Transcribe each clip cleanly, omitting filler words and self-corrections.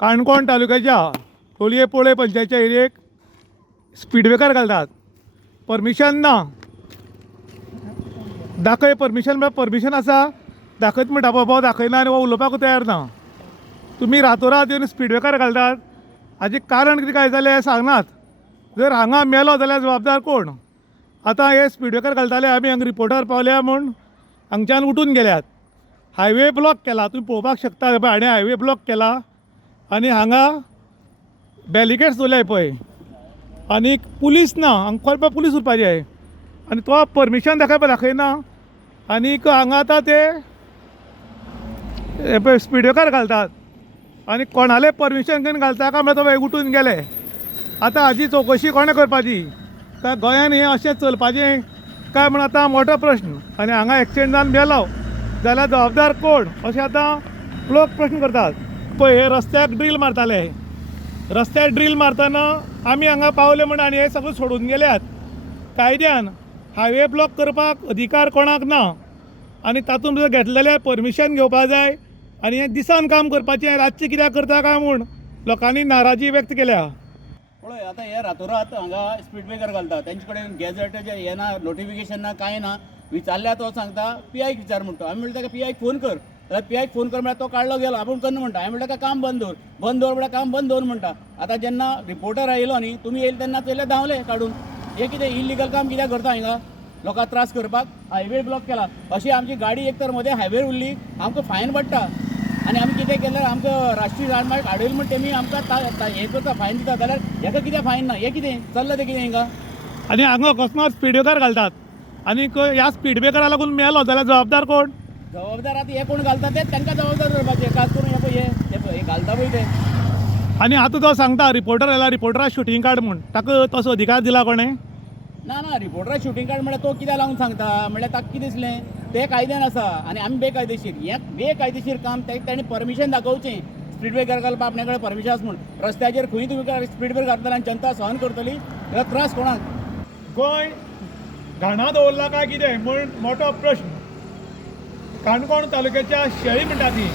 काणकोण तालुक्याच्या तोलये पोळे पंचायतच्या एरियेक speed breaker घालतात. परमिशन ना. दाखय परमिशन परमिशन आसा दाखयत म्हणटा बाबा दाखयना आनी हो उलोवपाक तयार ना. तुमी रातोरात येवन स्पीड ब्रेकर घालतात. हाजें कारण कितें काय जालें सांगनात. जर हांगा मेलो जाल्यार जबाबदार कोण? आतां हे स्पीड ब्रेकर घालताले आमी हांगा रिपोर्टर पावल्या म्हूण हांगच्यान उठून गेल्यात. हायवे ब्लॉक केला. तुमी पळोवपाक शकता हाणें हायवे ब्लॉक केला आनी हांगा बॅरिकेड्स दवरल्याय पळय. आनीक पुलीस ना. हांगा खरें पुलीस उरपाचें आनी तो परमिशन दाखयना. आनीक हांगा आतां ते पळय स्पीड ब्रेकर घालतात आनी कोणालें परमिशन घेवन घालता काय म्हळ्यार तो उठून गेले. आतां हाजी चवकशी कोणें करपाची? काय गोंयान हें अशें चलपाचें काय म्हण आतां मोठो प्रश्न. आनी हांगा एक्सिडेंट जावन मेलो जाल्यार जबाबदार कोण अशें आतां लोक प्रश्न करतात. पळय हे रस्त्याक ड्रील मारताले. रस्त्याक ड्रील मारतना आमी हांगा पावले म्हण आनी हे सगळें सोडून गेल्यात. कायद्यान हायवे ब्लॉक करपाक अधिकार कोणाक ना आनी तातूंत भितर घेतलेलें परमिशन घेवपाक जाय आनी हें दिसान काम करपाचें रातचें कित्याक करता काय म्हूण लोकांनी नाराजी व्यक्त केल्या. पळय आतां हे रातोरात हांगा स्पीड ब्रेकर घालता. तेंचे कडेन गॅजेटाचें हें ना, नोटिफिकेशन ना, कांय ना. विचारल्यार तो सांगता PIक विचार म्हणटा. आमी म्हणटा ताका PIक फोन कर. जाल्यार PIक फोन कर म्हळ्यार तो काडलो गेलो. आपूण करना म्हणटा. हांवें म्हणटा काम बंद दवर म्हळ्यार काम बंद दवर म्हणटा. आतां जेन्ना रिपोर्टर आयलो न्ही तुमी येयले तेन्ना चयले धांवले काडून. हे कितें इल्लिगल काम कित्याक करता हिंगा? लोकांक त्रास करपाक हायवे ब्लॉक केला. अशी आमची गाडी एक तर मदें हायवेर उरली आमकां फायन पडटा आनी आमी कितें केल्यार आमकां राष्ट्रीय राजमार्ग आडयलो म्हण तेमी आमकां हें करता फायन दिता. जाल्यार हेका कित्याक फायन ना? हें कितें चल्लां तें कितें हिंगा? आनी हांगा अकस्मात स्पीड ब्रेकर घालतात आनीक ह्या स्पीड ब्रेकरा लागून मेलो जाल्यार जबाबदार कोण? जबाबदार आतां हे कोण घालता तेच तांकां जबाबदार धरपाचें. खास करून हे घालता पळय ते. आनी आतां तो सांगता रिपोर्टर आयला रिपोर्टरा शूटिंग काड म्हूण. ताका तसो अधिकार दिला कोणें? ना रिपोर्टरा शूटिंग काड म्हळ्यार तो कित्याक लागून सांगता? म्हळ्यार ताका कितें दिसलें तें कायद्यान आसा आनी आमी बेकायदेशीर. हें बेकायदेशीर काम ताणें परमिशन दाखोवचें. स्पीड ब्रेकर घालपाक आपणे कडेन परमिशन आसा म्हूण. रस्त्याचेर खंय तुमी स्पीड ब्रेकर घातले आनी जनता सहन करतली ह्यो त्रास कोणाक? गोंय घाणा दवरला काय कितें म्हूण मोठो प्रश्न. काणकोण तालुक्याच्या शेळी म्हणटा ती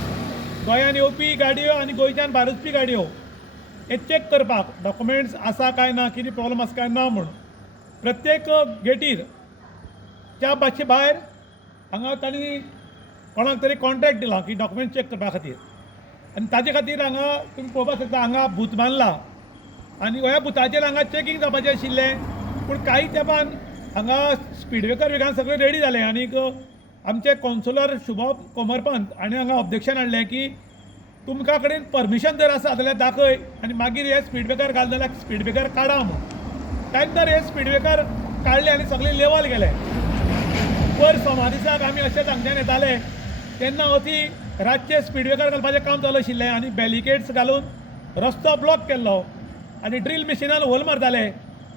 गोंयान येवपी गाडयो आनी गोंयच्यान भायर वचपी गाडयो हे चॅक करपाक डॉक्युमेंट्स आसा काय ना, कितें प्रॉब्लम आसा काय ना म्हूण प्रत्येक गेटीर त्या भाशे भायर हांगा तांणी कोणाक तरी कॉन्ट्रॅक्ट दिला की डॉक्युमेंट चॅक करपा खातीर. आनी ताजे खातीर हांगा तुमी पळोवपाक शकता हांगा बूथ बांदला आनी ह्या बुथाचेर हांगा चॅकींग जावपाचें आशिल्लें. पूण कांय तेंपान हांगा स्पीड ब्रेकर वेगान सगळें रेडी जालें आनीक आमचे कौन्सिलर शुभम कोमरपंत हाणें हांगा ऑब्जेक्शन हाडलें की तुमकां कडेन परमिशन जर आसा जाल्यार दाखय आनी मागीर हे स्पीड ब्रेकर घाल जाल्यार स्पीड ब्रेकर काडा म्हूण. तांणी तर हे स्पीड ब्रेकर काडले आनी सगळे लेवल गेले. पर सोमा दिसाक आमी अशेंच हांगच्यान येताले तेन्ना अती रातचे स्पीड ब्रेकर घालपाचें काम चालू आशिल्लें आनी बॅरिकेड्स घालून रस्तो ब्लॉक केल्लो आनी ड्रील मशिनान होल मारताले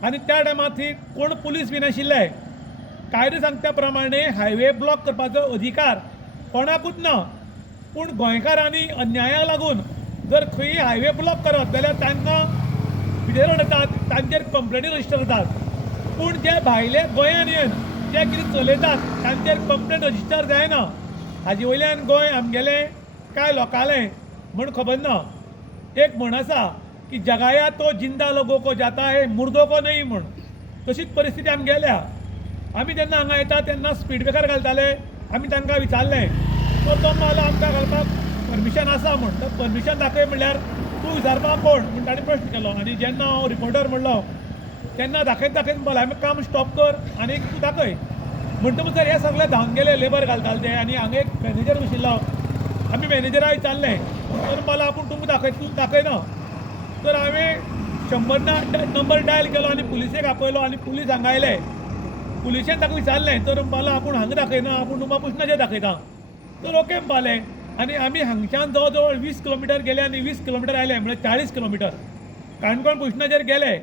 आनी त्या टायमार थंय कोण पुलीस बी नाशिल्ले. कायदो सांगता प्रमाणे हायवे ब्लॉक करपाचो अधिकार कोणाकूच ना. पूण गोंयकारांनी अन्यायाक लागून जर खंय हायवे ब्लॉक करत जाल्यार तांकां भितर येतात तांचेर कंप्लेनी रजिस्टर जातात. पूण जे भायले गोंयान येवन जे कितें चलयतात तांचेर कंप्लेन रजिस्टर जायना. हाजे वयल्यान गोंय आमगेलें काय लोकालें म्हूण खबर ना. एक म्हण आसा की जगाया तो जिंदा लोगों को जाता है मुर्दों को नहीं म्हूण. तशीच परिस्थिती आमी गेल्या. आमी जेन्ना हांगा येता तेन्ना स्पीड ब्रेकर घालताले. आमी तांकां विचारलें तो मालो आमकां घालपाक परमिशन आसा म्हूण. तो परमिशन दाखय म्हणल्यार तूं विचारपाक कोण म्हूण ताणें प्रश्न केलो. आनी जेन्ना हांव रिपोर्टर म्हणलो तेन्ना दाखयत बोला हांवें काम स्टॉप कर आनी तूं दाखय म्हणटकूच हे सगळे धांवन गेले लेबर घालताले ते. आनी हांगा एक मॅनेजर बशिल्लो. आमी मॅनेजराक विचारलें तर बोला आपूण तुमकां दाखय तूं दाखयना. तर हांवें 100 नंबर डायल केलो आनी पुलिसेक आपयलो आनी पुलीस हांगा आयले. पुलिशेन ताका विचारलें तर म्हणपाक लागलो आपूण हांगा दाखयना आपूण तुमकां पुशनाचेर दाखयता. तर ओके म्हणपालें. आनी आमी हांगच्यान जवळ जवळ 20 किलोमिटर गेले आनी 20 किलोमिटर आयले म्हळ्यार 40 किलोमिटर काणकोण पुशनाचेर गेले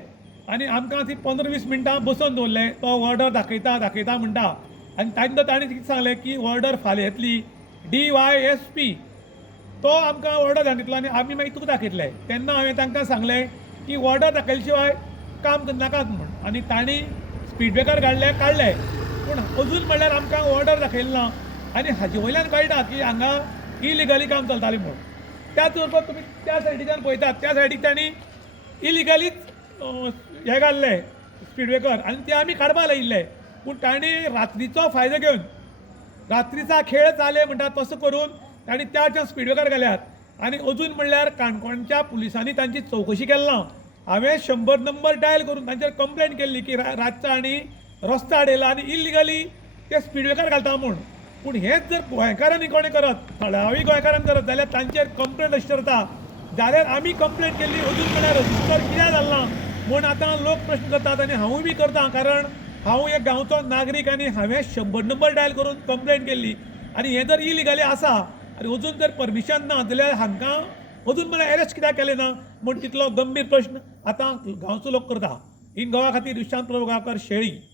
आनी आमकां थंय 15-20 मिनटां बसोवन दवरलें. तो ऑर्डर दाखयता म्हणटा आनी ताणें कितें सांगलें की ऑर्डर फाल्यां येतली. DYSP तो आमकां ऑर्डर धाडून दितलो आनी आमी मागीर तुका दाखयतले. तेन्ना हांवें तांकां सांगलें की ऑर्डर दाखयले शिवाय काम नाकात म्हूण. आनी तांणी स्पीड ब्रेकर काडले पूण अजून म्हणल्यार आमकां ऑर्डर दाखयली ना. आनी हाजे वयल्यान कळटा की हांगा इलिगली काम चलतालें म्हूण. त्याच बरोबर तुम्ही त्या सायडीच्यान पळयतात त्या सायडीक तांणी इलिगलीच हे घाल्ले स्पीड ब्रेकर आनी ते आमी काडपा लायिल्ले पूण तांणी रात्रीचो फायदो घेवन रात्रीचा खेळ चाले म्हणटा तसो करून तांणी त्या वटेन स्पीड ब्रेकर घाल्यात आनी अजून म्हणल्यार काणकोणच्या पुलिसांनी तांची चवकशी केली ना हांवें 100 नंबर डायल करून तांचेर कंप्लेंट केल्ली की रातचो आनी रस्तो आडयला आनी इलिगली ते स्पीड ब्रेकर घालता म्हूण पूण हेच जर गोंयकारांनी कोणें करत थळावी गोंयकारांनी करत जाल्यार तांचेर कंप्लेंट रजिस्टर जाता जाल्यार आमी कंप्लेंट केल्ली अजून म्हणल्यार रजिस्टर कित्याक जालें ना म्हूण आतां लोक प्रश्न करतात आनी हांवूय बी करता कारण हांव एक गांवचो नागरीक आनी हांवें 100 नंबर डायल करून कंप्लेंट केल्ली आनी हें जर इलिगली आसा आनी अजून जर परमिशन ना जाल्यार हांकां अजून म्हळ्यार अरेस्ट कित्याक केलें ना म्हूण तितलो गंभीर प्रश्न आतां गांवचो लोक करता इन गोवा खातीर विशांत प्रभू गांवकर शेळी.